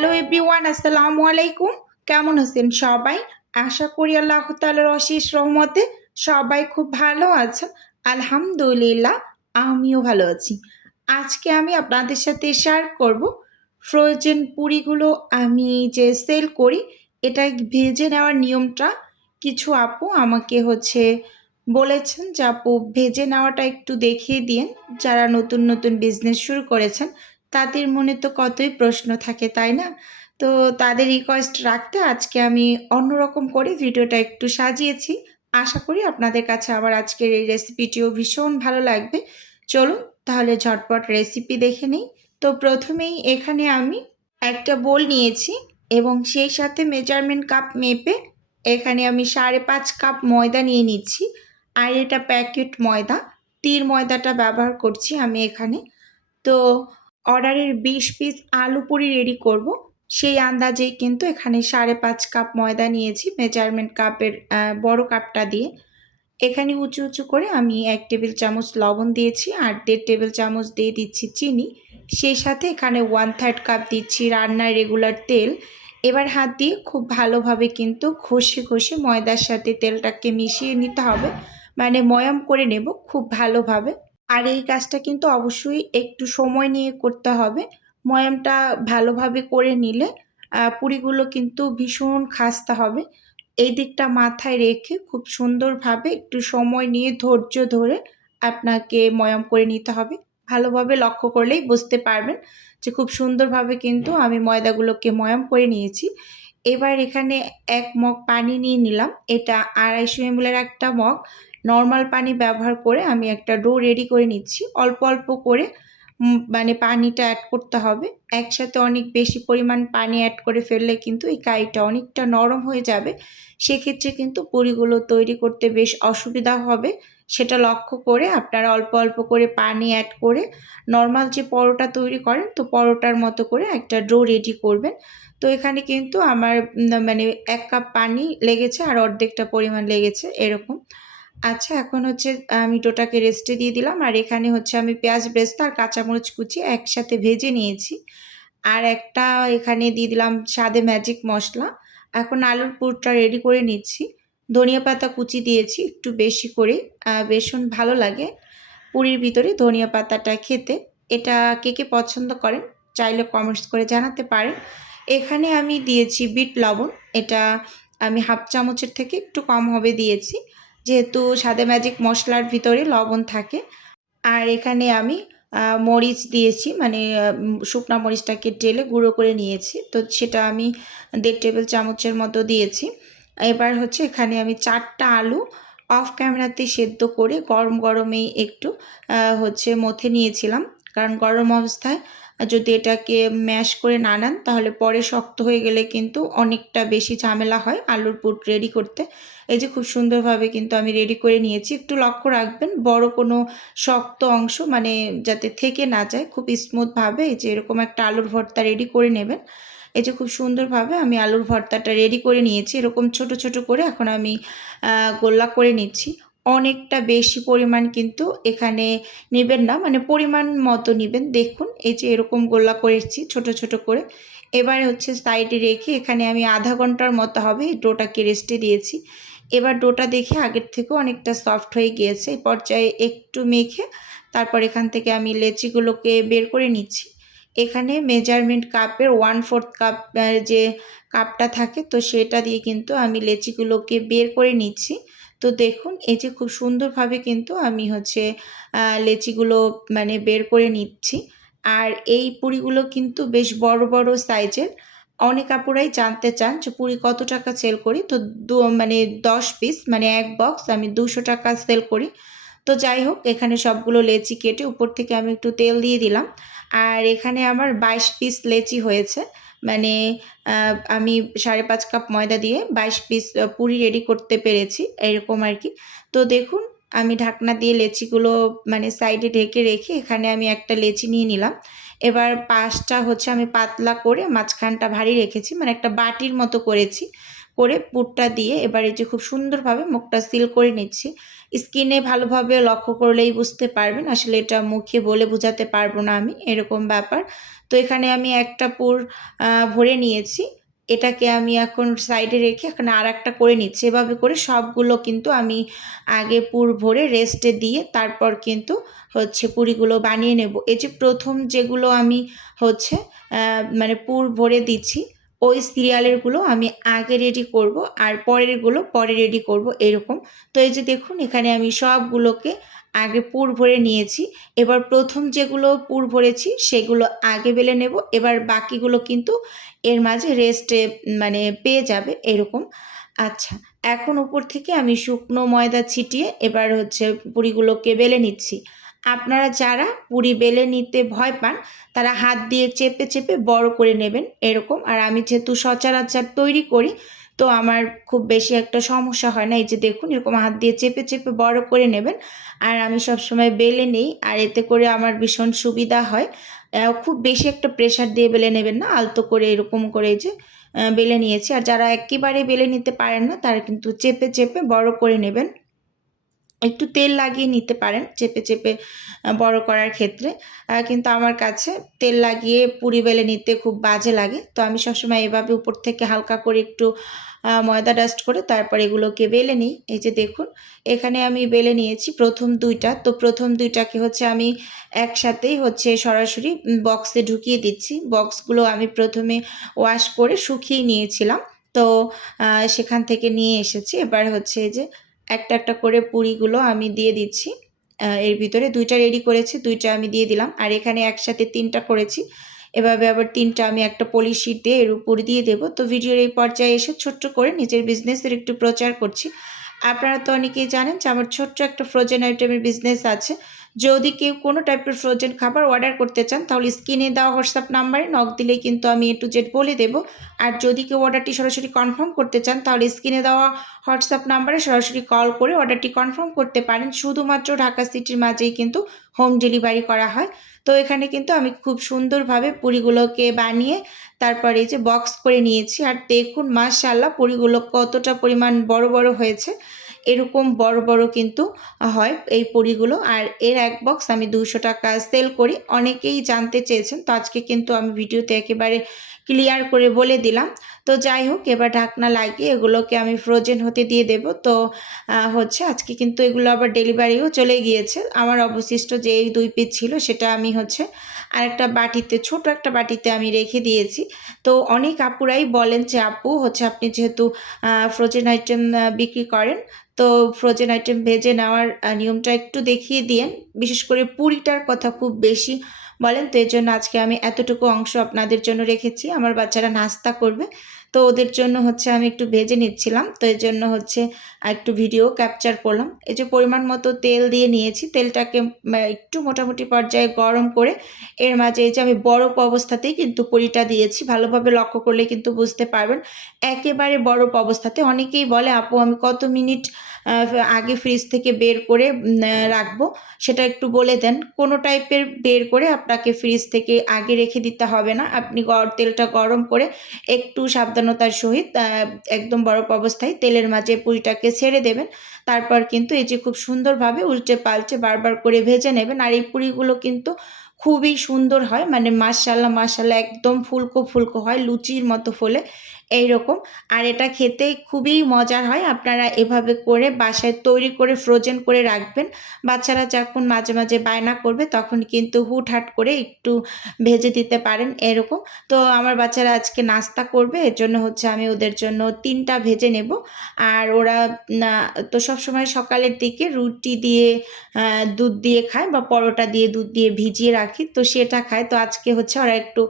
Hello everyone, আসসালামু আলাইকুম। কেমন আছেন সবাই? আশা করি আল্লাহ তাআলার অশেষ রহমতে সবাই খুব ভালো আছেন। আলহামদুলিল্লাহ, আমিও ভালো আছি। আজকে আমি আপনাদের সাথে শেয়ার করব ফ্রোজেন পুরিগুলো আমি যে সেল করি, এটা ভেজে নেওয়ার নিয়মটা। কিছু আপু আমাকে বলেছেন যে আপু ভেজে নেওয়াটা একটু দেখিয়ে দিয়েন। যারা নতুন নতুন বিজনেস শুরু করেছেন তাদের মনে তো কতই প্রশ্ন থাকে, তাই না? তো তাদের রিকোয়েস্ট রাখতে আজকে আমি অন্যরকম করে ভিডিওটা একটু সাজিয়েছি। আশা করি আপনাদের কাছে আমার আজকের এই রেসিপিটিও ভীষণ ভালো লাগবে। চলুন তাহলে ঝটপট রেসিপি দেখে নিই। তো প্রথমেই এখানে আমি একটা বোল নিয়েছি এবং সেই সাথে মেজারমেন্ট কাপ মেপে এখানে আমি 5.5 কাপ ময়দা নিয়ে নিচ্ছি। আর এটা প্যাকেট ময়দা, তীর ময়দাটা ব্যবহার করছি আমি এখানে। তো অর্ডারের 20 পিস আলু পুরি রেডি করব, সেই আন্দাজেই কিন্তু এখানে 5.5 কাপ ময়দা নিয়েছি মেজারমেন্ট কাপের বড় কাপটা দিয়ে। এখানে উঁচু উঁচু করে আমি 1 টেবিল চামচ লবণ দিয়েছি আর 1.5 টেবিল চামচ দিয়ে দিচ্ছি চিনি। সেই সাথে এখানে 1/3 কাপ দিচ্ছি রান্নার রেগুলার তেল। এবার হাত দিয়ে খুব ভালোভাবে কিন্তু ঘষে ঘষে ময়দার সাথে তেলটাকে মিশিয়ে নিতে হবে, মানে ময়াম করে নেব খুব ভালোভাবে। আর এই কাজটা কিন্তু অবশ্যই একটু সময় নিয়ে করতে হবে। ময়ামটা ভালোভাবে করে নিলে পুরিগুলো কিন্তু ভীষণ খাস্তা হবে। এই দিকটা মাথায় রেখে খুব সুন্দরভাবে একটু সময় নিয়ে ধৈর্য ধরে আপনাকে ময়াম করে নিতে হবে। ভালোভাবে লক্ষ্য করলেই বুঝতে পারবেন যে খুব সুন্দরভাবে কিন্তু আমি ময়দাগুলোকে ময়াম করে নিয়েছি। এবার এখানে 1 মগ পানি নিয়ে নিলাম। এটা 250 ml এর একটা মগ। নরমাল পানি ব্যবহার করে আমি একটা ডো রেডি করে নিচ্ছি। অল্প অল্প করে মানে পানিটা অ্যাড করতে হবে। একসাথে অনেক বেশি পরিমাণ পানি অ্যাড করে ফেললে কিন্তু এই কাইটা অনেকটা নরম হয়ে যাবে। সেক্ষেত্রে কিন্তু পুরিগুলো তৈরি করতে বেশ অসুবিধা হবে। সেটা লক্ষ্য করে আপনারা অল্প অল্প করে পানি অ্যাড করে নরমাল যে পরোটা তৈরি করেন, তো পরোটার মতো করে একটা ডো রেডি করবেন। তো এখানে কিন্তু আমার মানে 1 কাপ পানি লেগেছে আর অর্ধেকটা পরিমাণ লেগেছে এরকম। আচ্ছা, এখন আমি ডোটাকে রেস্টে দিয়ে দিলাম। আর এখানে আমি পেঁয়াজ বেরেস্তা আর কাঁচামরিচ কুচি একসাথে ভেজে নিয়েছি। আর একটা এখানে দিয়ে দিলাম স্বাদে ম্যাজিক মশলা। এখন আলুর পুরটা রেডি করে নিচ্ছি। ধনিয়া পাতা কুচি দিয়েছি একটু বেশি করে, ভীষণ ভালো লাগে পুরির ভিতরে ধনিয়া পাতাটা খেতে। এটা কে কে পছন্দ করেন চাইলে কমেন্টস করে জানাতে পারেন। এখানে আমি দিয়েছি বিট লবণ। এটা আমি 1/2 চামচের থেকে একটু কম হবে দিয়েছি, যেহেতু স্বাদে ম্যাজিক মশলার ভিতরে লবণ থাকে। আর এখানে আমি মরিচ দিয়েছি, মানে শুকনা মরিচটাকে ঢেলে গুঁড়ো করে নিয়েছি। তো সেটা আমি 1.5 টেবিল চামচের মতো দিয়েছি। এবার এখানে আমি 4টা আলু অফ ক্যামেরাতে সেদ্ধ করে গরম গরমেই একটু মথে নিয়েছিলাম। কারণ গরম অবস্থায় যদি এটাকে ম্যাশ করে না নেন তাহলে পরে শক্ত হয়ে গেলে কিন্তু অনেকটা বেশি ঝামেলা হয় আলুর পুর রেডি করতে। এই যে খুব সুন্দরভাবে কিন্তু আমি রেডি করে নিয়েছি। একটু লক্ষ্য রাখবেন বড় কোনো শক্ত অংশ মানে যাতে থেকে না যায়। খুব স্মুথভাবে এই যে এরকম একটা আলুর ভর্তা রেডি করে নেবেন। এই যে খুব সুন্দরভাবে আমি আলুর ভর্তাটা রেডি করে নিয়েছি। এরকম ছোট ছোট করে এখন আমি গোল্লা করে নিচ্ছি। অনেকটা বেশি পরিমাণ কিন্তু এখানে নেবেন না, মানে পরিমাণ মতো নেবেন। দেখুন এই যে এরকম গোল্লা করেছি ছোট ছোট করে। এবার সাইডে রেখে এখানে আমি আধা ঘন্টার মতো হবে এই ডোটাকে রেস্টে দিয়েছি। এবার ডোটা দেখে আগের থেকেও অনেকটা সফট হয়ে গিয়েছে। এই পর্যায়ে একটু মেখে তারপর এখান থেকে আমি লেচিগুলোকে বের করে নিচ্ছি। এখানে মেজারমেন্ট কাপের 1/4 কাপ যে কাপটা থাকে, তো সেটা দিয়ে কিন্তু আমি লেচিগুলোকে বের করে নিচ্ছি। তো দেখুন এই যে খুব সুন্দরভাবে কিন্তু আমি লেচিগুলো মানে বের করে নিচ্ছি। আর এই পুরিগুলো কিন্তু বেশ বড় বড় সাইজের। অনেক আপুরাই জানতে চান যে পুরি কত টাকা সেল করি। তো মানে 10 পিস মানে 1 বক্স আমি 200 টাকা সেল করি। তো যাই হোক, এখানে সবগুলো লেচি কেটে উপর থেকে আমি একটু তেল দিয়ে দিলাম। আর এখানে আমার 22 পিস লেচি হয়েছে। মানে আমি 5.5 কাপ ময়দা দিয়ে 22 পিস পুরি রেডি করতে পেরেছি এরকম আর কি। তো দেখুন আমি ঢাকনা দিয়ে লেচিগুলো মানে সাইডে ঢেকে রেখে এখানে আমি একটা লেচি নিয়ে নিলাম। এবার পাশটা আমি পাতলা করে মাঝখানটা ভারী রেখেছি, মানে একটা বাটির মতো করেছি। করে পুরটা দিয়ে এবার এই যে খুব সুন্দরভাবে মুখটা সিল করে নিচ্ছি। স্কিনে ভালোভাবে লক্ষ্য করলেই বুঝতে পারবেন, আসলে এটা মুখে বলে বোঝাতে পারবো না আমি, এরকম ব্যাপার। তো এখানে আমি একটা পুর ভরে নিয়েছি, এটাকে আমি এখন সাইডে রেখে এখানে আরেকটা করে নিচ্ছি। এভাবে করে সবগুলো কিন্তু আমি আগে পুর ভরে রেস্টে দিয়ে তারপর কিন্তু হচ্ছে পুরিগুলো বানিয়ে নেব। এই যে প্রথম যেগুলো আমি হচ্ছে মানে পুর ভরে দিচ্ছি, ওই সিরিয়ালেরগুলো আমি আগে রেডি করব আর পরেরগুলো পরে রেডি করব, এরকম। তো এই যে দেখুন এখানে আমি সবগুলোকে আগে পুর ভরে নিয়েছি। এবার প্রথম যেগুলো পুর ভরেছি সেগুলো আগে বেলে নেব, এবার বাকিগুলো কিন্তু এর মাঝে রেস্টে মানে পেয়ে যাবে, এরকম। আচ্ছা, এখন উপর থেকে আমি শুকনো ময়দা ছিটিয়ে এবার হচ্ছে পুরিগুলোকে বেলে নিচ্ছি। আপনারা যারা পুরি বেলে নিতে ভয় পান তারা হাত দিয়ে চেপে চেপে বড় করে নেবেন, এরকম। আর আমি যেহেতু সচরাচর তৈরি করি, তো আমার খুব বেশি একটা সমস্যা হয় না। এই যে দেখুন এরকম হাত দিয়ে চেপে চেপে বড় করে নেবেন। আর আমি সবসময় বেলে নেই, আর এতে করে আমার ভীষণ সুবিধা হয়। খুব বেশি একটা প্রেশার দিয়ে বেলে নেবেন না, আলতো করে এরকম করে এই যে বেলে নিয়েছি। আর যারা একেবারে বেলে নিতে পারেন না তারা কিন্তু চেপে চেপে বড় করে নেবেন। একটু তেল লাগিয়ে নিতে পারেন চেপে চেপে বড় করার ক্ষেত্রে। কিন্তু আমার কাছে তেল লাগিয়ে পুরি বেলে নিতে খুব বাজে লাগে। তো আমি সবসময় এভাবে উপর থেকে হালকা করে একটু ময়দা ডাস্ট করে তারপর এগুলোকে বেলে নিই। এই যে দেখুন এখানে আমি বেলে নিয়েছি প্রথম ২টা। তো প্রথম ২টাকে হচ্ছে আমি একসাথেই হচ্ছে সরাসরি বক্সে ঢুকিয়ে দিচ্ছি। বক্সগুলো আমি প্রথমে ওয়াশ করে শুকিয়ে নিয়েছিলাম। তো সেখান থেকে নিয়ে এসেছি। এবার হচ্ছে এই যে একটা একটা করে পুরিগুলো আমি দিয়ে দিচ্ছি। এর ভিতরে ২টা রেডি করেছি, ২টা আমি দিয়ে দিলাম। আর এখানে একসাথে ৩টা করেছি। এভাবে আবার ৩টা আমি একটা পলি শিট দিয়ে এর উপর দিয়ে দেব। তো ভিডিওর এই পর্যায়ে এসে ছোট্ট করে নিজের বিজনেসের একটু প্রচার করছি। আপনারা তো অনেকেই জানেন যে আমার ছোট্ট একটা ফ্রোজেন আইটেমের বিজনেস আছে। যদি কেউ কোনো টাইপের ফ্রোজেন খাবার অর্ডার করতে চান তাহলে স্ক্রিনে দেওয়া হোয়াটসঅ্যাপ নাম্বারে নক দিলেই কিন্তু আমি A to Z বলে দেব। আর যদি কেউ অর্ডারটি সরাসরি কনফার্ম করতে চান তাহলে স্ক্রিনে দেওয়া হোয়াটসঅ্যাপ নাম্বারে সরাসরি কল করে অর্ডারটি কনফার্ম করতে পারেন। শুধুমাত্র ঢাকা সিটির মাঝেই কিন্তু হোম ডেলিভারি করা হয়। তো এখানে কিন্তু আমি খুব সুন্দরভাবে পুরিগুলোকে বানিয়ে তারপরে এই যে বক্স করে নিয়েছি। আর দেখুন মাশাআল্লাহ পুরিগুলো কতটা পরিমাণ বড় বড় হয়েছে। এরকম বড় বড় কিন্তু হয় এই পুরিগুলো। আর এর এক বক্স আমি ২০০ টাকা সেল করি। অনেকেই জানতে চেয়েছেন, তো আজকে কিন্তু আমি ভিডিওতে একেবারে ক্লিয়ার করে বলে দিলাম। তো যাই হোক এবার ঢাকনা লাগিয়ে এগুলোকে আমি ফ্রোজেন হতে দিয়ে দেব। তো হচ্ছে আজকে কিন্তু এগুলো আবার ডেলিভারিও চলে গিয়েছে। আমার অবশিষ্ট যে এই ২ পিস ছিল সেটা আমি হচ্ছে আরেকটা বাটিতে, ছোট একটা বাটিতে আমি রেখে দিয়েছি। তো অনেক আপুরাই বলেন যে আপু হচ্ছে আপনি যেহেতু ফ্রোজেন আইটেম বিক্রি করেন, তো ফ্রোজেন আইটেম ভেজে নেওয়ার নিয়মটা একটু দেখিয়ে দিয়েন। বিশেষ করে পুরিটার কথা খুব বেশি বলেন, তো এজন্য আজকে আমি এতটুকু অংশ আপনাদের জন্য রেখেছি। আমার বাচ্চারা নাস্তা করবে, তো ওদের জন্য হচ্ছে আমি একটু ভেজে নিচ্ছিলাম। তো এজন্য হচ্ছে একটু ভিডিও ক্যাপচার করলাম। এই যে পরিমাণ মতো তেল দিয়ে নিয়েছি, তেলটাকে একটু মোটামুটি পর্যায়ে গরম করে এর মাঝে এই যে আমি বরফ অবস্থাতেই কিন্তু পুরিটা দিয়েছি। ভালোভাবে লক্ষ্য করলে কিন্তু বুঝতে পারবেন একেবারে বরফ অবস্থাতে। অনেকেই বলে আপু আমি কত মিনিট আগে ফ্রিজ থেকে বের করে রাখবো, সেটা একটু বলে দেন। কোনো টাইপের বের করে আপনাকে ফ্রিজ থেকে আগে রেখে দিতে হবে না। আপনি তেলটা গরম করে একটু সাবধানতার সহিত একদম বরফ অবস্থায় তেলের মাঝে পুরিটাকে ছেড়ে দেবেন। তারপর কিন্তু এই যে খুব সুন্দরভাবে উল্টে পাল্টে বারবার করে ভেজে নেবেন। আর এই পুরিগুলো কিন্তু খুবই সুন্দর হয়, মানে মাশাআল্লাহ মাশাআল্লাহ একদম ফুলকো ফুলকো হয়, লুচির মতো ফোলে এইরকম। আর এটা খেতে খুবই মজার হয়। আপনারা এভাবে করে বাসায় তৈরি করে ফ্রোজেন করে রাখবেন। বাচ্চারা যখন মাঝে মাঝে বায়না করবে তখন কিন্তু হুটহাট করে একটু ভেজে দিতে পারেন, এরকম। তো আমার বাচ্চারা আজকে নাস্তা করবে, এর জন্য হচ্ছে আমি ওদের জন্য ৩টা ভেজে নেব। আর ওরা না তো সবসময় সকালের দিকে রুটি দিয়ে দুধ দিয়ে খায় বা পরোটা দিয়ে দুধ দিয়ে ভিজিয়ে রাখি, তো সেটা খায়। তো আজকে হচ্ছে ওরা একটু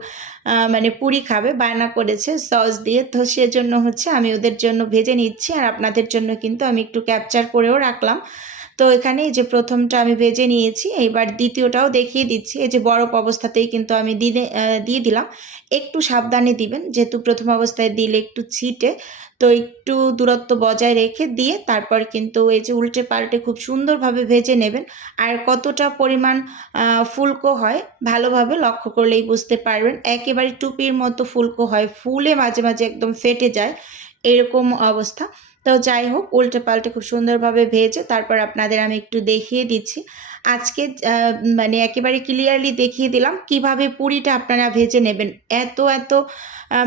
মানে পুরি খাবে, বায়না করেছে সস দিয়ে। তো সেজন্য হচ্ছে আমি ওদের জন্য ভেজে নিচ্ছি আর আপনাদের জন্য কিন্তু আমি একটু ক্যাপচার করেও রাখলাম। তো এখানে এই যে প্রথমটা আমি ভেজে নিয়েছি, এইবার দ্বিতীয়টাও দেখিয়ে দিচ্ছি। এই যে বরফ অবস্থাতেই কিন্তু আমি দিয়ে দিলাম। একটু সাবধানে দিবেন, যেহেতু প্রথম অবস্থায় দিলে একটু ছিটে, তো একটু দূরত্ব বজায় রেখে দিয়ে তারপর কিন্তু এই যে উল্টে পাল্টে খুব সুন্দরভাবে ভেজে নেবেন। আর কতটা পরিমাণ ফুলকো হয় ভালোভাবে লক্ষ্য করলেই বুঝতে পারবেন। একেবারে টুপির মতো ফুলকো হয়, ফুলে মাঝে মাঝে একদম ফেটে যায়, এরকম অবস্থা। তো যাই হোক, উল্টে পাল্টে খুব সুন্দরভাবে ভেজে তারপর আপনাদের আমি একটু দেখিয়ে দিচ্ছি। আজকে মানে একেবারে ক্লিয়ারলি দেখিয়ে দিলাম কিভাবে পুরিটা আপনারা ভেজে নেবেন। এত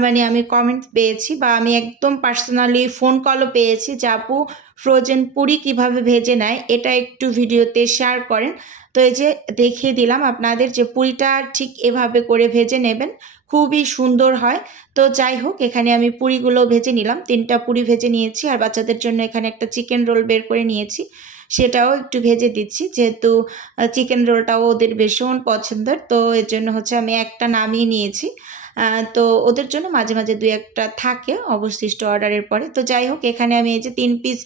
মানে আমি কমেন্ট পেয়েছি বা আমি একদম পার্সোনালি ফোন কলও পেয়েছি যে, "আপু ফ্রোজেন পুরি কিভাবে ভেজে নেয় এটা একটু ভিডিওতে শেয়ার করেন।" তো এই যে দেখিয়ে দিলাম আপনাদের যে পুরিটা ঠিক এভাবে করে ভেজে নেবেন। খুবই সুন্দর হয়। তো যাই হোক, এখানে আমি পুরিগুলো ভেজে নিলাম। ৩ টা পুরি ভেজে নিয়েছি আর বাচ্চাদের জন্য এখানে একটা চিকেন রোল বের করে নিয়েছি। সেটাও একটু ভেজে দিচ্ছি। যেহেতু চিকেন রোলটাও ওদের ভীষণ পছন্দের। তো এজন্য হচ্ছে আমি একটা নামিয়ে নিয়েছি। আ তো ওদের জন্য মাঝে মাঝে ২-১ টা থাকে অবশিষ্ট অর্ডারের পরে। তো যাই হোক, এখানে আমি এই যে ৩ পিস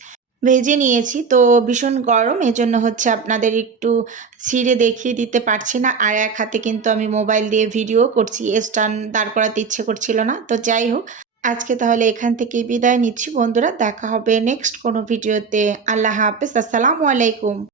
ভেজে নিয়েছি। তো ভীষণ গরম, এজন্য হচ্ছে আপনাদের একটু ছিঁড়ে দেখিয়ে দিতে পারছি না। আর এক হাতে কিন্তু আমি মোবাইল দিয়ে ভিডিও করছি। স্ট্যান্ড দাঁড় করাতে ইচ্ছে করছিল না। তো যাই হোক, আজকে তাহলে এখান থেকেই বিদায় নিচ্ছি বন্ধুরা। দেখা হবে নেক্সট কোনো ভিডিওতে। আল্লাহ হাফেজ। আসসালামু আলাইকুম।